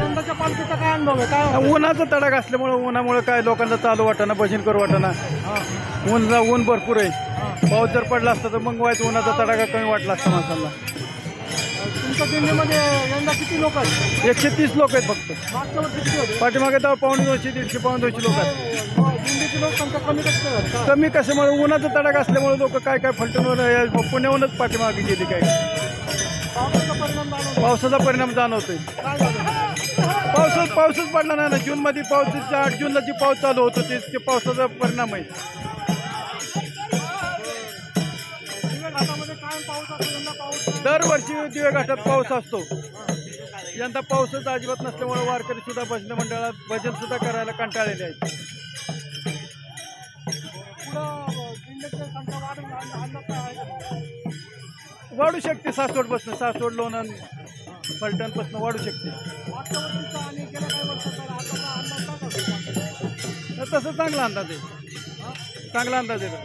यंदाच्या पालखीचा काय अनुभव आहे? काय उन्हाचा तडाखा असल्यामुळे उन्हामुळे काय लोकांना चालू वाटाना भजन करू वाटाना. ऊन भरपूर आहे. पाऊस जर पडला असता तर मग व्हायचं उन्हाचा तडाखा कमी वाटला असता माणसांना. तुमच्या दिंडीमध्ये यंदा किती लोक आहेत? 130 लोक आहेत फक्त. मागच्या वर्षी किती होते? पाठीमागे तर 250 150 200 लोक आहेत. दिंडीची लोकसंख्या कमी कसं आहे? कमी कशामुळे उन्हाचा तडाखा असल्यामुळे लोक काय फलटणवर पुण्याहूनच पाठीमागे गेली. काय पावसाचा परिणाम जाणवतो. पावसाचा परिणाम जाणवतोय. काय झालं? पाऊसच पडला नाही ना. जूनमध्ये पाऊस 8 जूनला जी पाऊस चालू होतो ते पावसाचा परिणाम आहे. घाटामध्ये काय पाऊस असतो? यंदा पाऊस नाही. दरवर्षी दिवेघाटात पाऊस असतो. यंदा पाऊसच अजिबात नसल्यामुळे वारकरी सुद्धा भजन मंडळात भजन सुद्धा करायला कंटाळलेले आहेत. पुढं दिंडीची संख्या वाढून अंदाज काय आहे का? वाढू शकते. सासवड लोणंद फलटणपासून वाढू शकते. मागच्या वर्षीचा आणि गेल्या काही वर्षाचा आताचा अंदाज काय करतो? तसं चांगला अंदाज आहे. चांगला अंदाज आहे.